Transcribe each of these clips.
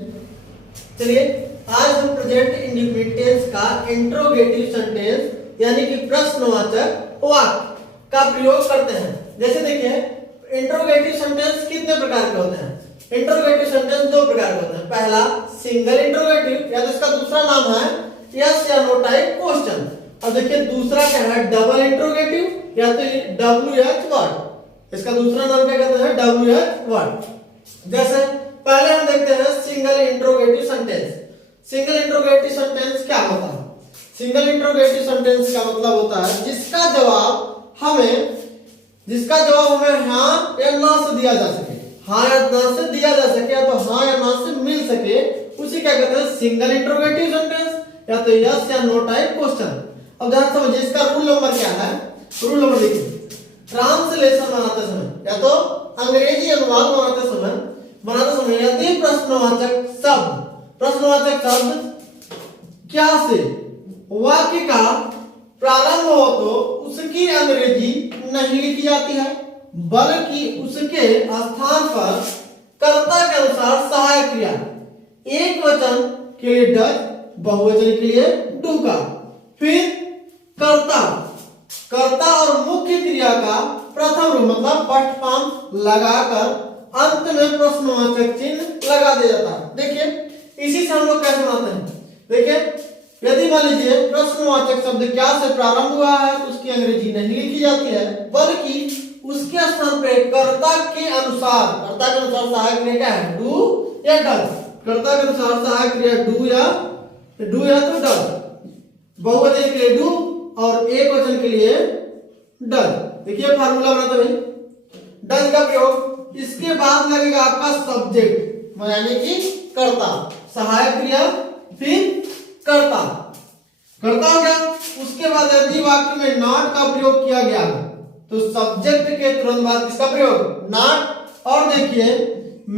चलिए आज हम प्रेजेंट इंडेफिनिट टेंस का इंट्रोगेटिव सेंटेंस यानी कि प्रश्नवाचक वाक्य का प्रयोग करते हैं। जैसे देखिए इंट्रोगेटिव सेंटेंस कितने प्रकार के होते हैं? इंट्रोगेटिव सेंटेंस दो प्रकार के होते हैं। पहला सिंगल इंट्रोगेटिव या जिसका दूसरा नाम है यस या नो टाइप क्वेश्चन। और देखिए दूसरा क्या है डबल इंट्रोगेटिव या तो WH वर्ड। इसका दूसरा नाम क्या कहते हैं WH वर्ड। जैसे पहले हम देखते हैं single interrogative sentence. Single interrogative sentence क्या होता है? सिंगल इंट्रोगेटिव सेंटेंस का मतलब होता है जिसका जवाब हमें हाँ या ना से दिया जा सके, हाँ या ना से दिया जा सके या तो हाँ या ना से मिल सके, उसी क्या कहते हैं सिंगल इंट्रोगेटिव सेंटेंस या तो यस या नो टाइप क्वेश्चन। अब ध्यान समझिए इसका रूल नंबर क्या है। रूल नंबर देखिए ट्रांसलेशन बनाते समय या तो अंग्रेजी अनुवाद बनाते समय यदि प्रश्नवाचक शब्द क्या से वाक्य का प्रारंभ हो तो उसकी अंग्रेजी नहीं लिखी जाती है, बल्कि उसके स्थान पर कर्ता के अनुसार सहायक क्रिया एक वचन के लिए डज, बहुवचन के लिए डू का, फिर कर्ता और मुख्य क्रिया का प्रथम रूप मतलब फर्स्ट फॉर्म लगाकर अंत में प्रश्नवाचक चिन्ह लगा दिया जाता है। देखिए इसी से हम लोग कैसे बनाते हैं। देखिए यदि मान लीजिए प्रश्नवाचक शब्द क्या से प्रारंभ हुआ है तो उसकी अंग्रेजी नहीं लिखी जाती है, बल्कि उसके स्थान पे कर्ता के अनुसार सहायक क्रिया क्या है डू या डज। कर्ता के अनुसार सहायक क्रिया डू या तो डज, बहुवचन के लिए डू और एक वचन के लिए डज। देखिए फार्मूला बनाते हैं डज का प्रयोग, इसके बाद लगेगा आपका सब्जेक्ट यानी कि कर्ता, सहायक क्रिया फिर कर्ता हो गया। उसके बाद यदि वाक्य में नॉट का प्रयोग किया गया तो सब्जेक्ट के तुरंत बाद किसका प्रयोग नॉट। और देखिए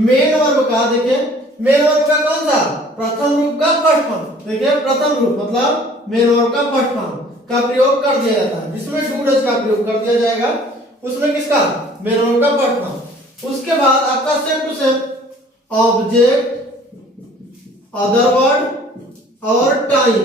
मेन वर्ब का कौन सा प्रथम रूप का फर्स्ट फॉर्म। देखिए प्रथम रूप मतलब मेन वर्ब का फर्स्ट फॉर्म का प्रयोग कर दिया जाता है, जिसमें डू डज का प्रयोग कर दिया जाएगा उसमें किसका मेन वर्ब का फर्स्ट फॉर्म। उसके बाद आपका same to same object, other word और टाइम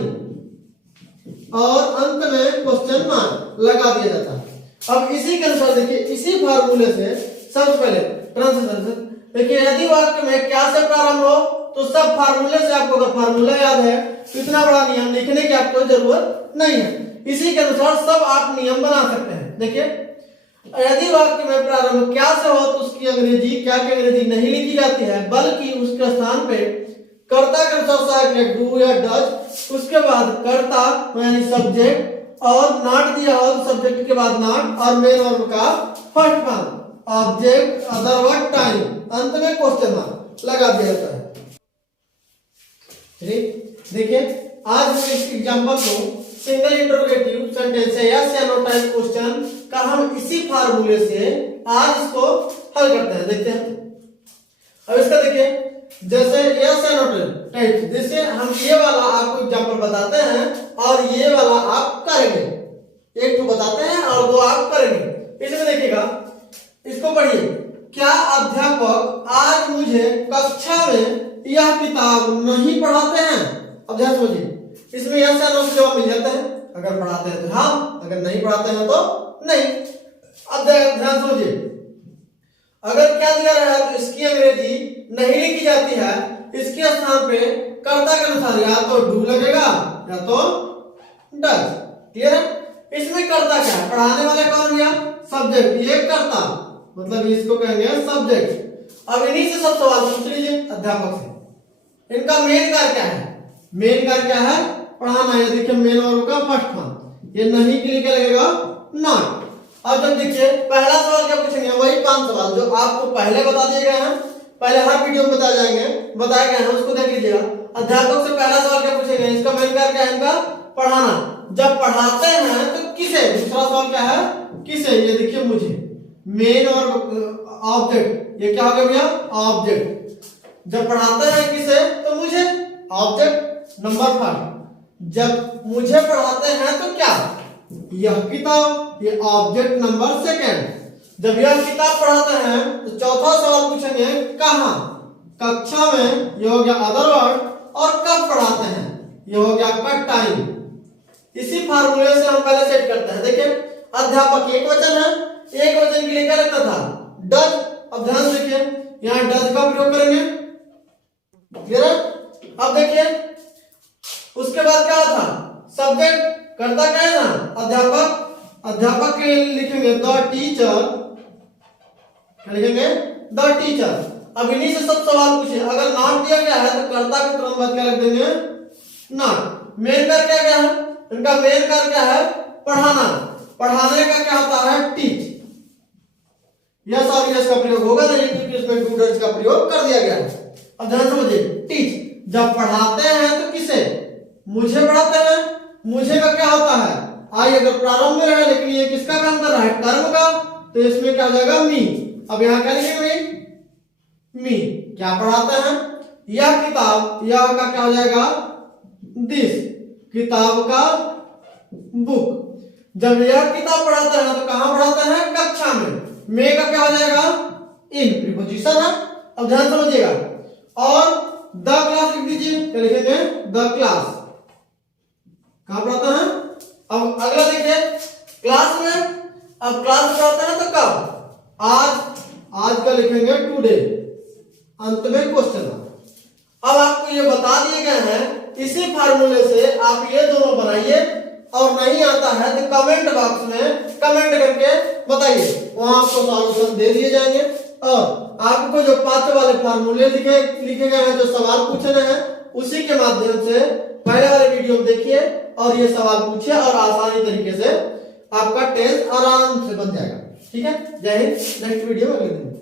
और अंत में क्वेश्चन मार्क लगा दिया जाता है। अब इसी के अनुसार देखिए इसी फार्मूले से सबसे पहले ट्रांसलेशन देखिए यदि वाक्य में क्या से प्रारंभ हो तो सब फार्मूले से आपको अगर फार्मूला याद है तो इतना बड़ा नियम लिखने की आपको जरूरत नहीं है। इसी के अनुसार सब आप नियम बना सकते हैं। देखिए यदि वाक्य में प्रारंभ क्या से हो तो उसकी अंग्रेजी क्या की अंग्रेजी नहीं लिखी जाती है, बल्कि उसके स्थान पे कर्ता के अनुसार सहायक डू या डज, उसके बाद कर्ता यानी सब्जेक्ट और नॉट दिया हो तो सब्जेक्ट के बाद नॉट और मेन वर्ब का first form object, other word, time, अंत में क्वेश्चन मार्क लगा दिया जाता है। देखिए आज हम इस एग्जांपल को सिंगल इंट्रोगेटिव सेंटेंस है यस या नो टाइप क्वेश्चन का हम इसी फार्मूले से आज इसको हल करते हैं। देखते हैं अब इसका देखिए जैसे यस या नो टाइप, जैसे हम ये वाला आपको एग्जांपल बताते हैं और ये वाला आप करेंगे, एक तो बताते हैं और दो आप करेंगे। इसमें देखिएगा इसको पढ़िए, क्या अध्यापक आज मुझे कक्षा में यह किताब नहीं पढ़ाते हैं? अब ध्यान समझिए इसमें यस या नो से जवाब मिल जाता है, अगर पढ़ाते हैं तो हाँ, अगर नहीं पढ़ाते हैं तो नहीं। अब ध्यान समझिए अगर क्या दिया रहा है तो इसकी अंग्रेजी नहीं लिखी जाती है, इसके स्थान पे कर्ता के अनुसार या तो डू लगेगा या तो डज। क्लियर है? इसमें कर्ता क्या है पढ़ाने वाला कौन गया सब्जेक्ट, ये कर्ता मतलब इसको कहेंगे सब्जेक्ट। अब इन्हीं से सब सवाल पूछ लीजिए अध्यापक से, इनका मेन कार्य क्या है? मेन कार्य क्या है पढ़ाना है। देखिए मेन वर्ब का फर्स्ट फॉर्म ये नहीं के लिए क्या लगेगा नॉट। अब जब देखिए पहला सवाल क्या पूछेंगे वही 5 सवाल जो आपको पहले बता दिए गए हैं, पहले हर वीडियो में बताए गए हैं उसको देख लीजिएगा। अध्यापक से पहला सवाल क्या पूछेंगे, इसका मेन कार्य क्या है इनका पढ़ाना। जब पढ़ाते हैं तो किसे, दूसरा सवाल क्या है किसे, ये देखिए मुझे मेन और ऑब्जेक्ट, ये क्या हो गया भैया ऑब्जेक्ट। जब पढ़ाते हैं किसे तो मुझे ऑब्जेक्ट नंबर 5। जब मुझे पढ़ाते हैं तो क्या यह किताब, ये ऑब्जेक्ट नंबर 2। जब यह किताब पढ़ाते हैं तो चौथा सवाल पूछेंगे कहां, कक्षा में, ये हो गया अदर वर्ड, और कब पढ़ाते हैं, ये हो गया आपका टाइम। इसी फार्मूले से हम पहले सेट करते हैं। देखिए अध्यापक एक वचन है, एक वचन के लिए क्या रखना था, डज। अब ध्यान से देखिए यहाँ डज का प्रयोग करेंगे, क्लियर है। अब देखिए उसके बाद क्या था, सब्जेक्ट करता क्या है ना, अध्यापक। अध्यापक के लिए लिखेंगे द टीचर, क्या लिखेंगे, द टीचर। अब इन्हीं से सब सवाल पूछे, अगर नॉट दिया गया है तो कर्ता के तुरंत बाद क्या लिख देंगे, नॉट। मेन कार्य क्या है, इनका मेन कार्य क्या है, पढ़ाना। पढ़ाने का क्या होता है, टीच। यस और यस का प्रयोग होगा नहीं क्योंकि इसमें टू डज का प्रयोग कर दिया गया है। अब ध्यान समझिए, टीच जब पढ़ाते हैं तो किसे, मुझे पढ़ाते हैं। मुझे का क्या होता है, आई अगर प्रारंभ में रहे, लेकिन ये किसका काम कर रहा है, कर्म का, तो इसमें क्या हो जाएगा, मी। अब यहां क्या लिखेंगे, मी। क्या पढ़ाते हैं, यह किताब, यह का क्या हो जाएगा, दिस, किताब का, बुक। जब यह किताब पढ़ाते हैं तो कहां पढ़ाते हैं, कक्षा में। में का क्या हो जाएगा, इन, प्रीपोजिशन है। अब ध्यान समझिएगा, और द क्लास लिख दीजिए, क्या लिखेंगे, द क्लास, कहां पढ़ाते हैं। अब अगला देखिए क्लास में, अब क्लास में पढ़ाते हैं तो कब, आज। आज का लिखेंगे टुडे, अंत में क्वेश्चन। अब आपको ये बता दिए गए हैं, इसी फार्मूले से आप ये दोनों बनाइए, और नहीं आता है तो कमेंट बॉक्स में कमेंट करके बताइए, वहां आपको सॉल्यूशन दे दिए जाएंगे। और आपको जो 5 वाले फार्मूले लिखे गए हैं, जो सवाल पूछे गए हैं, उसी के माध्यम से पहले वाले वीडियो देखिए और ये सवाल पूछिए, और आसानी तरीके से आपका टेस्ट आराम से बन जाएगा। ठीक है, जय हिंद। नेक्स्ट वीडियो में अगले दिन।